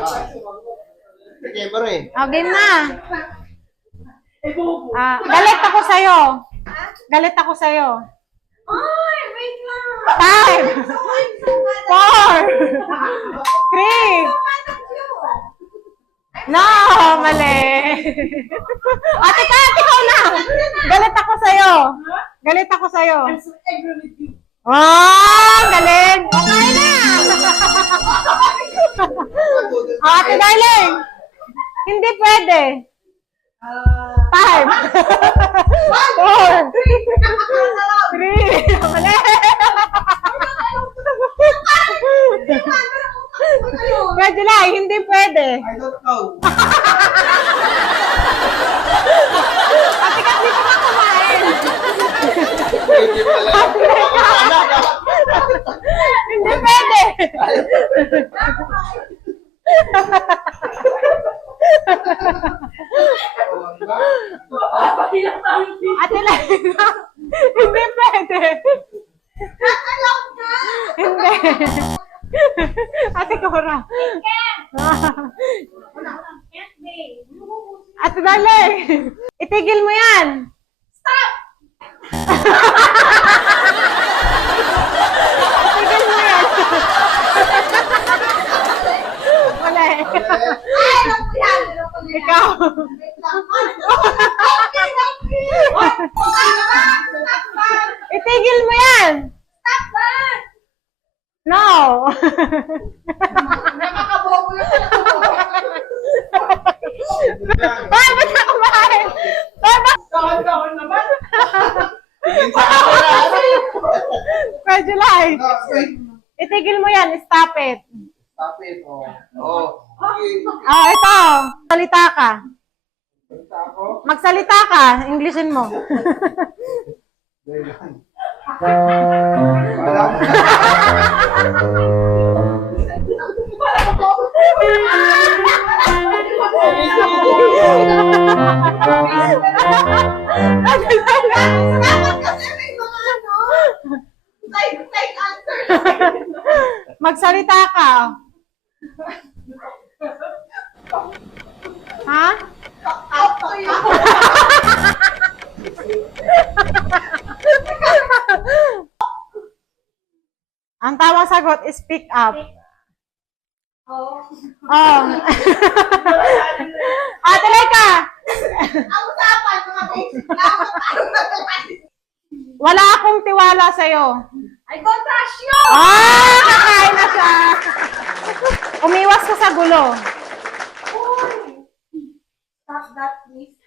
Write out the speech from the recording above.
Okay, pare. Game na. Galit ako sa'yo. Galit ako sa'yo. Ay, wait lang. 5, 4, 3. No, mali. Ate ka, ikaw na. Galit ako sa'yo. Galit ako sa'yo. I'm so angry with you. Oh, galing. Okay na. Ate darling. Hindi pwede. 5, 4, 3. Mali. Pwede lang, hindi pwede. I don't know. Ate ka, hindi pa kumain. Pwede pala. Hindi pwede. Ate lang. Hindi pwede. Hindi. Ate Cora. Ate Dale. Itigil mo yan. Stop! Itigil mo yan. Wala eh. Ay, alam ko yan. Alam ko yan. Ikaw. Wait lang. Okay, stop man. Itigil mo yan. Stop man. No. Nakakabobo yung Ay, ba't ka kumain? Ay, ba't? Kawan-kawan naman. Pwede lang. Itigil mo yan. Stop it. Stop it. Oh. Okay. Ito. Salita ka. Salita ako. Magsalita ka. Englishin mo. Dahil lang. Wala mo. Dapat kasi may mga ano. Like answer. Magsalita ka. Ha? Out to you. Ang tamang sagot is pick up. Oh. Oh. Ate Laika, Ang usapan, mga basic. wala akong tiwala sa'yo. I don't trust you. Kakain na siya. Umiwas ka sa gulo. Uy. Stop that, please.